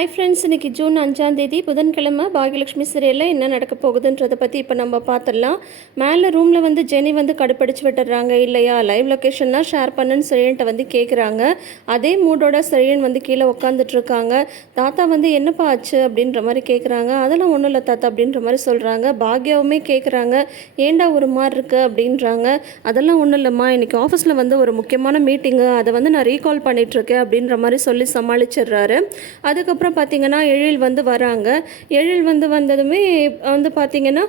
Hi friends இன்னைக்கு June அஞ்சாந்தேதி புதன்கிழமை பாகியலட்சுமி சீரியலில் என்ன நடக்க போகுதுன்றதை பற்றி இப்போ நம்ம பார்த்துடலாம். மேலே ரூமில் வந்து ஜெனி வந்து கடுப்படிச்சு விட்டுறாங்க இல்லையா? லைவ் லொக்கேஷன்லாம் ஷேர் பண்ணுன்னு செழியன்ட்ட வந்து கேட்குறாங்க அதே மூடோட சரியன் வந்து கீழே உட்காந்துட்ருக்காங்க தாத்தா வந்து என்னப்பா ஆச்சு? அப்படின்ற மாதிரி கேட்குறாங்க அதெல்லாம் ஒன்றும் இல்லை தாத்தா அப்படின்ற மாதிரி சொல்கிறாங்க பாக்யாவுமே கேட்குறாங்க ஏன்டா ஒரு மாதிரி இருக்குது அப்படின்றாங்க. அதெல்லாம் ஒன்றும் இல்லைம்மா. இன்றைக்கி ஆஃபீஸில் வந்து ஒரு முக்கியமான மீட்டிங்கு அதை வந்து நான் ரீகால் பண்ணிகிட்ருக்கேன் அப்படின்ற மாதிரி சொல்லி சமாளிச்சிடுறாரு. அதுக்கப்புறம் பார்த்தீங்கன்னா எழில் வந்து வராங்க. எழில் வந்து வந்ததுமே வந்து பார்த்தீங்கன்னா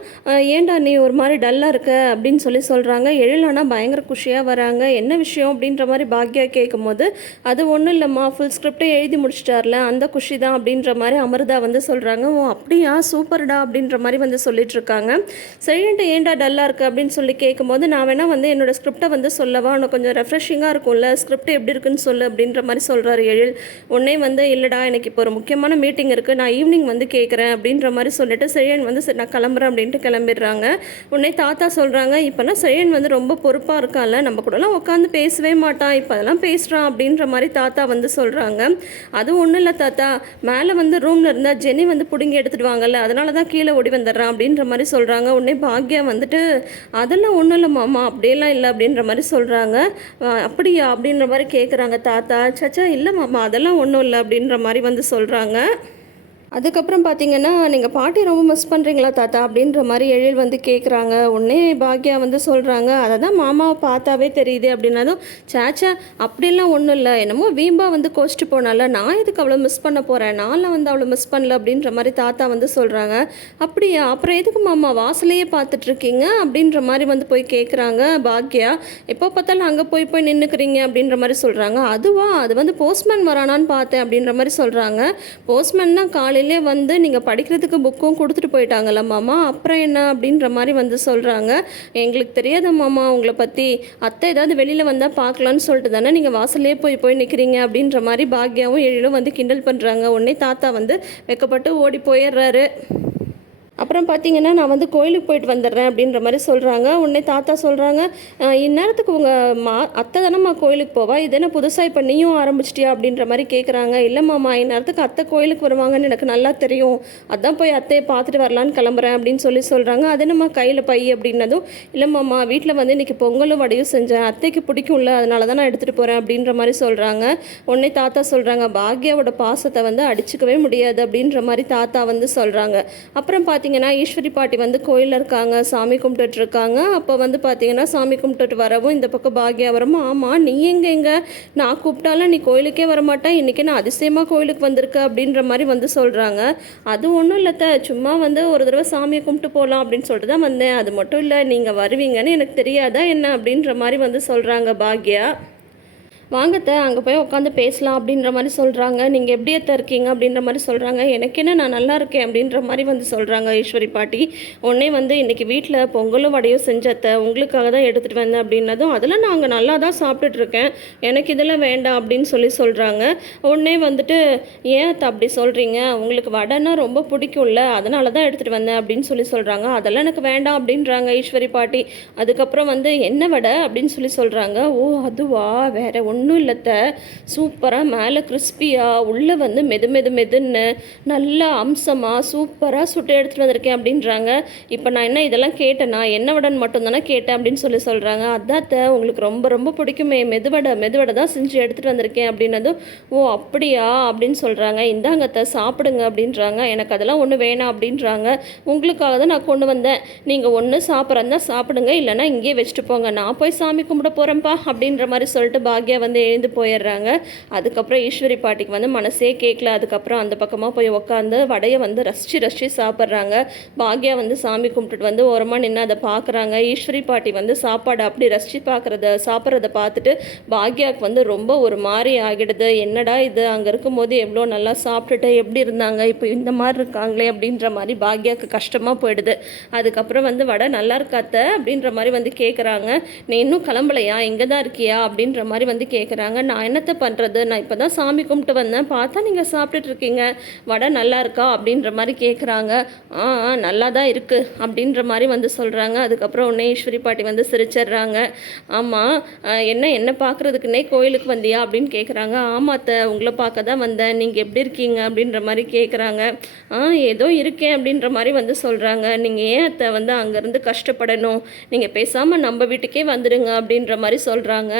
ஏண்டா ஏன்டா நீ ஒரு மாதிரி டல்லாக இருக்க? அப்படின்னு சொல்லி சொல்கிறாங்க எழில் ஆனால் பயங்கர குஷியாக வராங்க. என்ன விஷயம்? அப்படின்ற மாதிரி பாக்யா கேட்கும்போது அது ஒன்றும் இல்லைம்மா. ஃபுல் ஸ்கிரிப்டே எழுதி முடிச்சிட்டார்ல. அந்த குஷி தான். அப்படின்ற மாதிரி அமிர்தா வந்து சொல்கிறாங்க ஓ அப்படியா? சூப்பர்டா. அப்படின்ற மாதிரி வந்து சொல்லிட்டு இருக்காங்க சரின்ட்டு ஏன்டா டல்லாக இருக்குது அப்படின்னு சொல்லி கேட்கும்போது நான் வேணால் வந்து என்னோட ஸ்கிரிப்டை வந்து சொல்லவா? உனக்கு கொஞ்சம் ரெஃப்ரெஷிங்காக இருக்கும்ல. ஸ்கிரிப்ட் எப்படி இருக்குன்னு சொல்லு. அப்படின்ற மாதிரி சொல்கிறாரு எழில். உன்னே வந்து இல்லைடா. எனக்கு இப்போ ஒரு முக்கியமான மீட்டிங் இருக்குது நான் ஈவினிங் வந்து கேட்குறேன் அப்படின்ற மாதிரி சொல்லிட்டு செழியன் வந்து சரி நான் கிளம்புறேன் அப்படின்ட்டு கிளம்பிடுறாங்க. உடனே தாத்தா சொல்கிறாங்க இப்போனா செழியன் வந்து ரொம்ப பொறுப்பாக இருக்கால நம்ம கூடலாம் உட்காந்து பேசவே மாட்டான் இப்போ அதெல்லாம் பேசுகிறான் அப்படின்ற மாதிரி தாத்தா வந்து சொல்கிறாங்க அது ஒன்றும் இல்லை தாத்தா மேலே வந்து ரூமில் இருந்தால் ஜெனி வந்து பிடுங்கி எடுத்துடுவாங்கல்ல அதனால தான் கீழே ஓடி வந்துடுறான் அப்படின்ற மாதிரி சொல்கிறாங்க உடனே பாக்யா வந்துட்டு அதெல்லாம் ஒன்றும் இல்லை மாமா அப்படியெல்லாம் இல்லை அப்படின்ற மாதிரி சொல்கிறாங்க அப்படியா? அப்படின்ற மாதிரி கேட்குறாங்க தாத்தா. சச்சா இல்லை மாமா அதெல்லாம் ஒன்றும் இல்லை அப்படின்ற மாதிரி வந்து சொல்கிறாங்க வாங்க அதுக்கப்புறம் பார்த்தீங்கன்னா நீங்கள் பாட்டி ரொம்ப மிஸ் பண்ணுறீங்களா தாத்தா? அப்படின்ற மாதிரி எழில் வந்து கேட்குறாங்க உடனே பாக்யா வந்து சொல்கிறாங்க அதை தான் மாமாவை பார்த்தாவே தெரியுது அப்படின்னதும் சேச்சா அப்படிலாம் ஒன்றும் இல்லை. என்னமோ வீம்பா வந்து கோச்சிட்டு போனால நான் எதுக்கு அவ்வளோ மிஸ் பண்ண போகிறேன் நான்லாம் வந்து அவ்வளோ மிஸ் பண்ணல அப்படின்ற மாதிரி தாத்தா வந்து சொல்கிறாங்க அப்படியா? அப்புறம் எதுக்கு மாமா? வாசலையே பார்த்துட்ருக்கீங்க அப்படின்ற மாதிரி வந்து போய் கேட்குறாங்க பாக்யா. எப்போ பார்த்தாலும் அங்கே போய் போய் நின்றுக்கிறீங்க அப்படின்ற மாதிரி சொல்கிறாங்க அதுவா? அது வந்து போஸ்ட்மேன் வரானான்னு பார்த்தேன் அப்படின்ற மாதிரி சொல்கிறாங்க போஸ்ட்மேன் தான் காலையில் வந்து நீங்கள் படிக்கிறதுக்கு புக்கும் கொடுத்துட்டு போயிட்டாங்கல்ல மாமா? அப்புறம் என்ன அப்படின்ற மாதிரி வந்து சொல்கிறாங்க எங்களுக்கு தெரியாத மாமா? உங்களை பற்றி அத்தை ஏதாவது வெளியில் வந்தால் பார்க்கலான்னு சொல்லிட்டு தானே நீங்கள் வாசல்லே போய் போய் நிற்கிறீங்க அப்படின்ற மாதிரி பாக்யாவும் எழிலும் வந்து கிண்டல் பண்ணுறாங்க உடனே தாத்தா வந்து வெக்கப்பட்டு ஓடி போயிடுறாரு. அப்புறம் பார்த்தீங்கன்னா நான் வந்து கோயிலுக்கு போயிட்டு வந்துடுறேன் அப்படின்ற மாதிரி சொல்கிறாங்க உடனே தாத்தா சொல்கிறாங்க இந்நேரத்துக்கு உங்கள் மா அத்தை தானம்மா கோயிலுக்கு போவா? இது என்ன புதுசாக இப்போ நீயும் ஆரம்பிச்சிட்டியா? அப்படின்ற மாதிரி கேட்குறாங்க இல்லைம்மாம்மா இந்நேரத்துக்கு அத்தை கோயிலுக்கு வருவாங்கன்னு எனக்கு நல்லா தெரியும். அதான் போய் அத்தையை பார்த்துட்டு வரலான்னு கிளம்புறேன் அப்படின்னு சொல்லி சொல்கிறாங்க அது என்னம்மா கையில் பை? அப்படின்னதும் இல்லைம்மாம்மா வீட்டில் வந்து இன்றைக்கி பொங்கலும் வடையும் செஞ்சேன். அத்தைக்கு பிடிக்கும்ல அதனால தான் நான் எடுத்துகிட்டு போகிறேன் அப்படின்ற மாதிரி சொல்கிறாங்க உடனே தாத்தா சொல்கிறாங்க பாக்யாவோட பாசத்தை வந்து அடிச்சுக்கவே முடியாது அப்படின்ற மாதிரி தாத்தா வந்து சொல்கிறாங்க அப்புறம் பார்த்தீங்கன்னா ஈஸ்வரி பாட்டி வந்து கோயிலில் இருக்காங்க சாமி கும்பிட்டுட்டு இருக்காங்க. அப்போ வந்து பார்த்தீங்கன்னா சாமி கும்பிட்டுட்டு வரவும் இந்த பக்கம் பாக்யா வரமும் ஆமாம் நீ எங்கே எங்கே நான் கூப்பிட்டாலும் நீ கோயிலுக்கே வரமாட்டேன் இன்றைக்கி நான் அதிசயமாக கோயிலுக்கு வந்திருக்க? அப்படின்ற மாதிரி வந்து சொல்கிறாங்க அது ஒன்றும் இல்லைத்த சும்மா வந்து ஒரு தடவை சாமியை கும்பிட்டு போகலாம் அப்படின்னு சொல்லிட்டு தான் வந்தேன். அது மட்டும் இல்லை நீங்கள் வருவீங்கன்னு எனக்கு தெரியாதா என்ன? அப்படின்ற மாதிரி வந்து சொல்கிறாங்க பாக்யா. வாங்கத்த அங்கே போய் உட்காந்து பேசலாம் அப்படின்ற மாதிரி சொல்கிறாங்க நீங்கள் எப்படி அத்தை இருக்கீங்க அப்படின்ற மாதிரி சொல்கிறாங்க எனக்கு என்ன நான் நல்லா இருக்கேன் அப்படின்ற மாதிரி வந்து சொல்கிறாங்க ஈஸ்வரி பாட்டி. உடனே வந்து இன்றைக்கி வீட்டில் பொங்கலும் வடையும் செஞ்சத்த உங்களுக்காக தான் எடுத்துகிட்டு வந்தேன் அப்படின்னதும் அதெல்லாம் நாங்கள் நல்லா தான் சாப்பிட்டுட்டு இருக்கேன். எனக்கு இதெல்லாம் வேண்டாம் அப்படின்னு சொல்லி சொல்கிறாங்க உடனே வந்துட்டு ஏன் அத்தை அப்படி சொல்கிறீங்க உங்களுக்கு வடைன்னா ரொம்ப பிடிக்கும்ல அதனால தான் எடுத்துகிட்டு வந்தேன் அப்படின்னு சொல்லி சொல்கிறாங்க அதெல்லாம் எனக்கு வேண்டாம் அப்படின்றாங்க ஈஸ்வரி பாட்டி. அதுக்கப்புறம் வந்து என்ன வடை? அப்படின்னு சொல்லி சொல்கிறாங்க ஓ அதுவா? வேற ஒன்றும் இல்லைத்த. சூப்பராக மேலே கிறிஸ்பியாக உள்ளே வந்து மெது மெது மெதுன்னு நல்லா அம்சமாக சூப்பராக சுட்டு எடுத்துகிட்டு வந்திருக்கேன் அப்படின்றாங்க. இப்போ நான் என்ன இதெல்லாம் கேட்டேனா என்ன வடைன்னு மட்டும்தானே கேட்டேன் அப்படின்னு சொல்லி சொல்கிறாங்க அதாத்த உங்களுக்கு ரொம்ப ரொம்ப பிடிக்குமே. மெதுவடை மெதுவடை தான் செஞ்சு எடுத்துகிட்டு வந்திருக்கேன் அப்படின்னதும் ஓ அப்படியா? அப்படின்னு சொல்கிறாங்க இந்தாங்கத்த சாப்பிடுங்க அப்படின்றாங்க. எனக்கு அதெல்லாம் ஒன்று வேணாம் அப்படின்றாங்க. உங்களுக்காக தான் நான் கொண்டு வந்தேன். நீங்கள் ஒன்று சாப்பிட்றதா சாப்பிடுங்க. இல்லைன்னா இங்கேயே வச்சுட்டு போங்க. நான் போய் சாமி கும்பிட போகிறேன்ப்பா அப்படின்ற மாதிரி சொல்லிட்டு பாக்யா வந்து எழுந்து போயிடுறாங்க. அதுக்கப்புறம் ஈஸ்வரி பாட்டிக்கு வந்து மனசே கேட்கல. அதுக்கப்புறம் அந்த பக்கமாக போய் உட்காந்து வடையை வந்து ரசித்து ரசித்து சாப்பிட்றாங்க. பாக்யா வந்து சாமி கும்பிட்டுட்டு வந்து ஓரமாக நின்று அதை பார்க்குறாங்க ஈஸ்வரி பாட்டி வந்து சாப்பாடு அப்படி ரசித்து பார்க்குறத சாப்பிட்றத பார்த்துட்டு பாக்யாவுக்கு வந்து ரொம்ப ஒரு மாதிரி ஆகிடுது. என்னடா இது? அங்கே இருக்கும்போது எவ்வளோ நல்லா சாப்பிட்டுட்டு எப்படி இருந்தாங்க? இப்போ இந்த மாதிரி இருக்காங்களே அப்படின்ற மாதிரி பாக்யாவுக்கு கஷ்டமாக போயிடுது. அதுக்கப்புறம் வந்து வடை நல்லா இருக்காத்த அப்படின்ற மாதிரி வந்து கேட்குறாங்க நீ இன்னும் கிளம்பலையா? இங்கே தான் இருக்கியா? அப்படின்ற மாதிரி வந்து கே கேட்குறாங்க நான் என்னத்தை பண்ணுறது நான் இப்போ தான் சாமி கும்பிட்டு வந்தேன். பார்த்தா நீங்கள் சாப்பிட்டுட்டு இருக்கீங்க. வடை நல்லா இருக்கா? அப்படின்ற மாதிரி கேட்குறாங்க ஆ ஆ, நல்லா தான் இருக்குது அப்படின்ற மாதிரி வந்து சொல்கிறாங்க அதுக்கப்புறம் உடனே ஈஸ்வரி பாட்டி வந்து சிரிச்சிடுறாங்க. ஆமாம் என்ன என்ன பார்க்குறதுக்குன்னே கோயிலுக்கு வந்தியா? அப்படின்னு கேட்குறாங்க ஆமாம் அத்தை உங்களை பார்க்க தான் வந்தேன். நீங்கள் எப்படி இருக்கீங்க? அப்படின்ற மாதிரி கேட்குறாங்க ஆ ஏதோ இருக்கேன் அப்படின்ற மாதிரி வந்து சொல்கிறாங்க நீங்கள் ஏன் அத்தை வந்து அங்கேருந்து கஷ்டப்படணும்? நீங்கள் பேசாமல் நம்ம வீட்டுக்கே வந்துடுங்க அப்படின்ற மாதிரி சொல்கிறாங்க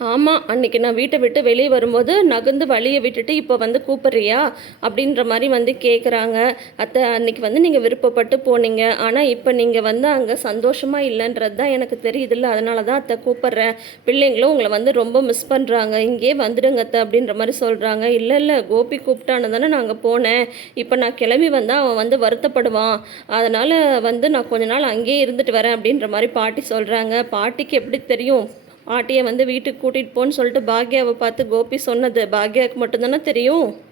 ஆமாம் அன்னைக்கு நான் வீட்டை விட்டு வெளியே வரும்போது நகர்ந்து வழியை விட்டுட்டு இப்போ வந்து கூப்பிட்றியா? அப்படின்ற மாதிரி வந்து கேட்குறாங்க அத்தை அன்னைக்கு வந்து நீங்கள் விருப்பப்பட்டு போனீங்க. ஆனால் இப்போ நீங்கள் வந்து அங்கே சந்தோஷமாக இல்லைன்றது தான் எனக்கு தெரியுதுல்ல. அதனால தான் அத்தை கூப்பிட்றேன். பிள்ளைங்களும் உங்களை வந்து ரொம்ப மிஸ் பண்ணுறாங்க இங்கேயே வந்துடுங்க அத்தை அப்படின்ற மாதிரி சொல்கிறாங்க இல்லை இல்லை கோபி கூப்பிட்டான்னு தானே நான் அங்கே போனேன். இப்போ நான் கிளம்பி வந்தால் அவன் வந்து வருத்தப்படுவான். அதனால் வந்து நான் கொஞ்ச நாள் அங்கேயே இருந்துட்டு வரேன் அப்படின்ற மாதிரி பாட்டி சொல்கிறாங்க பாட்டிக்கு எப்படி தெரியும்? ஆட்டியை வந்து வீட்டுக்கு கூட்டிகிட்டு போன்னு சொல்லிட்டு பாக்யாவை பார்த்து கோபி சொன்னது. பாக்யாவுக்கு மட்டும்தானே தெரியும்?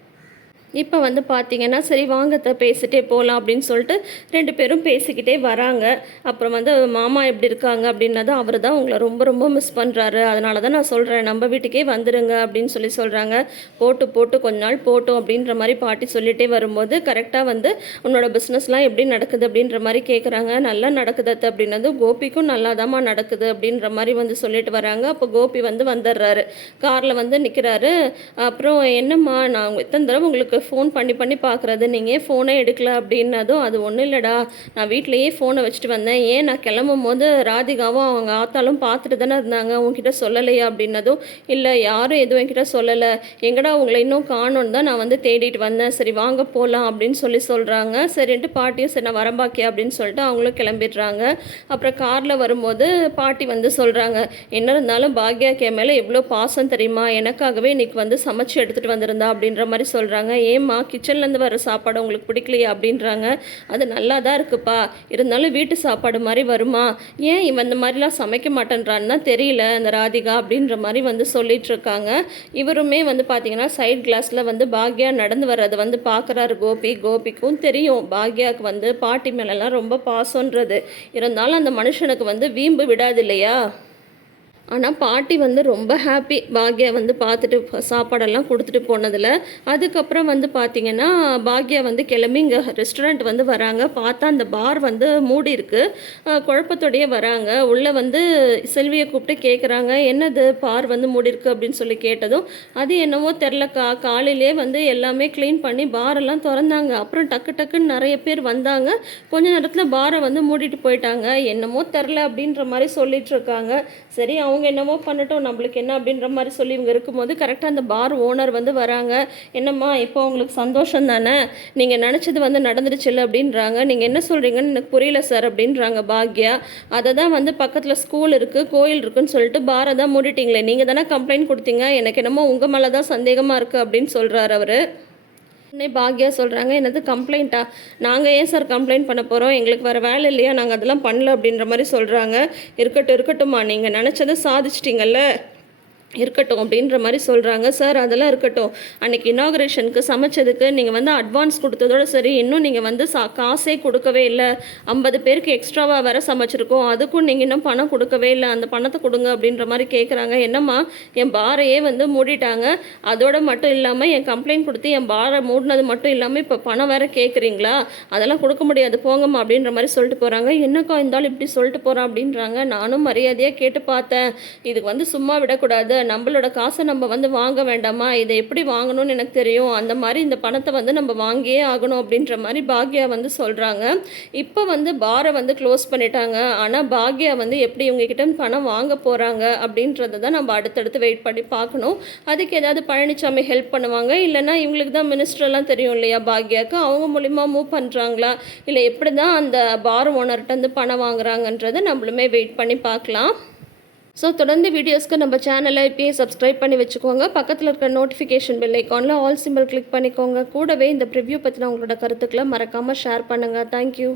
இப்போ வந்து பார்த்தீங்கன்னா சரி வாங்கத்த பேசிட்டே போகலாம் அப்படின்னு சொல்லிட்டு ரெண்டு பேரும் பேசிக்கிட்டே வராங்க. அப்புறம் வந்து மாமா எப்படி இருக்காங்க? அப்படின்னதும் அவர் தான் உங்களை ரொம்ப ரொம்ப மிஸ் பண்ணுறாரு அதனால தான் நான் சொல்கிறேன் நம்ம வீட்டுக்கே வந்துடுங்க அப்படின்னு சொல்லி சொல்கிறாங்க போட்டு போட்டு கொஞ்ச நாள் போட்டோம் அப்படின்ற மாதிரி பாட்டி சொல்லிகிட்டே வரும்போது கரெக்டாக வந்து உன்னோட பிஸ்னஸ்லாம் எப்படி நடக்குது? அப்படின்ற மாதிரி கேட்குறாங்க நல்லா நடக்குது அத்தை அப்படின்னது கோபிக்கும் நல்லா நடக்குது அப்படின்ற மாதிரி வந்து சொல்லிட்டு வராங்க. அப்போ கோபி வந்து வந்துடுறாரு காரில் வந்து நிற்கிறாரு அப்புறம் என்னம்மா நான் உங்க- இத்தனை தடவை உங்களுக்கு ஃபோன் பண்ணி பண்ணி பார்க்குறது நீங்கள் ஏன் ஃபோனே எடுக்கல அப்படின்னதும் அது ஒன்றும் இல்லைடா. நான் வீட்டிலேயே ஃபோனை வச்சுட்டு வந்தேன். ஏன் நான் கிளம்பும் போது ராதிகாவும் அவங்க ஆத்தாலும் பார்த்துட்டு தானே இருந்தாங்க. உங்ககிட்ட சொல்லலையா அப்படின்னதும் இல்லை யாரும் எதுவும் என்கிட்ட சொல்லலை. எங்கடா உங்களை இன்னும் காணோன்னு தான் நான் வந்து தேடிட்டு வந்தேன். சரி வாங்க போகலாம் அப்படின்னு சொல்லி சொல்கிறாங்க சரின்ட்டு பாட்டியும் சரி நான் வரம்பாக்கே அப்படின்னு சொல்லிட்டு அவங்களும் கிளம்பிடுறாங்க. அப்புறம் காரில் வரும்போது பாட்டி வந்து சொல்கிறாங்க என்ன இருந்தாலும் பாக்யா கே மேலே எவ்வளோ பாசம் தெரியுமா? எனக்காகவே இன்னைக்கு வந்து சமைச்சு எடுத்துகிட்டு வந்திருந்தா அப்படின்ற மாதிரி சொல்கிறாங்க ஏம்மா கிச்சன்லேருந்து வர சாப்பாடு உங்களுக்கு பிடிக்கலையா அப்படின்றாங்க. அது நல்லா தான் இருக்குப்பா. இருந்தாலும் வீட்டு சாப்பாடு மாதிரி வருமா? ஏன் இவன் இந்த மாதிரிலாம் சமைக்க மாட்டேன்றான்னு தான் தெரியல அந்த ராதிகா அப்படின்ற மாதிரி வந்து சொல்லிட்டு இருக்காங்க. இவருமே வந்து பார்த்தீங்கன்னா சைட் கிளாஸில் வந்து பாக்யா நடந்து வர்றதை வந்து பார்க்குறாரு கோபி. கோபிக்கும் தெரியும் பாக்யாவுக்கு வந்து பாட்டி மேலெல்லாம் ரொம்ப பாசன்றது இருந்தாலும் அந்த மனுஷனுக்கு வந்து வீம்பு விடாது இல்லையா? ஆனால் பாட்டி வந்து ரொம்ப ஹாப்பி பாக்யா வந்து பார்த்துட்டு சாப்பாடெல்லாம் கொடுத்துட்டு போனதில். அதுக்கப்புறம் வந்து பார்த்திங்கன்னா பாக்யா வந்து கிளம்பி இங்கே ரெஸ்டாரண்ட் வந்து வராங்க. பார்த்தா அந்த பார் வந்து மூடி இருக்கு. குழப்பத்தோடையே வராங்க. உள்ளே வந்து செல்வியை கூப்பிட்டு கேட்குறாங்க என்னது பார் வந்து மூடிருக்கு அப்படின்னு சொல்லி கேட்டதும் அது என்னவோ தெரிலக்கா காலையிலே வந்து எல்லாமே க்ளீன் பண்ணி பாரெல்லாம் திறந்தாங்க. அப்புறம் டக்கு டக்குன்னு நிறைய பேர் வந்தாங்க. கொஞ்ச நேரத்தில் பாரை வந்து மூடிட்டு போயிட்டாங்க. என்னமோ தெரில அப்படின்ற மாதிரி சொல்லிட்டு இருக்காங்க. சரி அவங்க என்னமோ பண்ணட்டும் நம்மளுக்கு என்ன அப்படின்ற மாதிரி சொல்லி இவங்க இருக்கும்போது கரெக்டாக அந்த பார் ஓனர் வந்து வராங்க. என்னம்மா இப்போ உங்களுக்கு சந்தோஷம் தானே? நீங்கள் நினச்சது வந்து நடந்துருச்சுல்ல அப்படின்றாங்க. நீங்கள் என்ன சொல்கிறீங்கன்னு எனக்கு புரியல சார் அப்படின்றாங்க பாக்யா. அதை தான் வந்து பக்கத்தில் ஸ்கூல் இருக்குது கோயில் இருக்குன்னு சொல்லிட்டு பாரை தான் மூடிட்டீங்களே. நீங்கள் தானே கம்ப்ளைண்ட் கொடுத்தீங்க. எனக்கு என்னமோ உங்கள் மேலே தான் சந்தேகமாக இருக்குது அப்படின்னு சொல்கிறாரு அவர். உடனே பாக்யா சொல்கிறாங்க என்னது கம்ப்ளைண்ட்டா நாங்கள் ஏன் சார் கம்ப்ளைண்ட் பண்ண போகிறோம் எங்களுக்கு வேறு வேலை இல்லையா? நாங்கள் அதெல்லாம் பண்ணல அப்படின்ற மாதிரி சொல்கிறாங்க இருக்கட்டும் இருக்கட்டும்மா. நீங்கள் நினச்சதை சாதிச்சிட்டிங்கல்ல? இருக்கட்டும் அப்படின்ற மாதிரி சொல்கிறாங்க சார் அதெல்லாம் இருக்கட்டும். அன்னைக்கு இனாகரேஷனுக்கு சமைச்சதுக்கு நீங்கள் வந்து அட்வான்ஸ் கொடுத்ததோட சரி இன்னும் நீங்கள் வந்து சா காசே கொடுக்கவே இல்லை. ஐம்பது பேருக்கு எக்ஸ்ட்ராவாக வேற சமைச்சிருக்கோம். அதுக்கும் நீங்கள் இன்னும் பணம் கொடுக்கவே இல்லை. அந்த பணத்தை கொடுங்க அப்படின்ற மாதிரி கேட்குறாங்க என்னம்மா என் பாரையே வந்து மூடிட்டாங்க. அதோட மட்டும் இல்லாமல் என் கம்ப்ளைண்ட் கொடுத்து என் பாரை மூடினது மட்டும் இல்லாமல் இப்போ பணம் வேற கேட்குறீங்களா அதெல்லாம் கொடுக்க முடியாது. போங்கம்மா அப்படின்ற மாதிரி சொல்லிட்டு போகிறாங்க என்னக்கா இருந்தாலும் இப்படி சொல்லிட்டு போகிறான் அப்படின்றாங்க. நானும் மரியாதையாக கேட்டு பார்த்தேன். இதுக்கு வந்து சும்மா விடக்கூடாது. நம்மளோட காசை நம்ம வந்து வாங்க வேண்டாமா? இதை எப்படி வாங்கணும்னு எனக்கு தெரியும். அந்த மாதிரி இந்த பணத்தை வந்து நம்ம வாங்கியே ஆகணும் அப்படின்ற மாதிரி பாக்யா வந்து சொல்கிறாங்க இப்போ வந்து பாரை வந்து க்ளோஸ் பண்ணிட்டாங்க. ஆனால் பாக்யா வந்து எப்படி இவங்கக்கிட்ட பணம் வாங்க போகிறாங்க அப்படின்றத தான் நம்ம அடுத்தடுத்து வெயிட் பண்ணி பார்க்கணும். அதுக்கு ஏதாவது பழனிசாமி ஹெல்ப் பண்ணுவாங்க. இல்லைன்னா இவங்களுக்கு தான் மினிஸ்டர்லாம் தெரியும் இல்லையா பாக்யாவுக்கு அவங்க மூலிமா மூவ் பண்ணுறாங்களா இல்லை எப்படி தான் அந்த பார் ஓனர்கிட்ட வந்து பணம் வாங்குறாங்கன்றதை நம்மளுமே வெயிட் பண்ணி பார்க்கலாம். ஸோ தொடர்ந்து வீடியோஸ்க்கு நம்ம சேனலை இப்பயே சப்ஸ்கிரைப் பண்ணி வச்சுக்கோங்க. பக்கத்தில் இருக்கிற நோட்டிஃபிகேஷன் பெல் ஐக்கானில் ஆல் சிம்பிள் கிளிக் பண்ணிக்கோங்க. கூடவே இந்த ப்ரிவ்யூ பற்றின உங்களோட கருத்துக்களை மறக்காமல் ஷேர் பண்ணுங்கள் தேங்க்யூ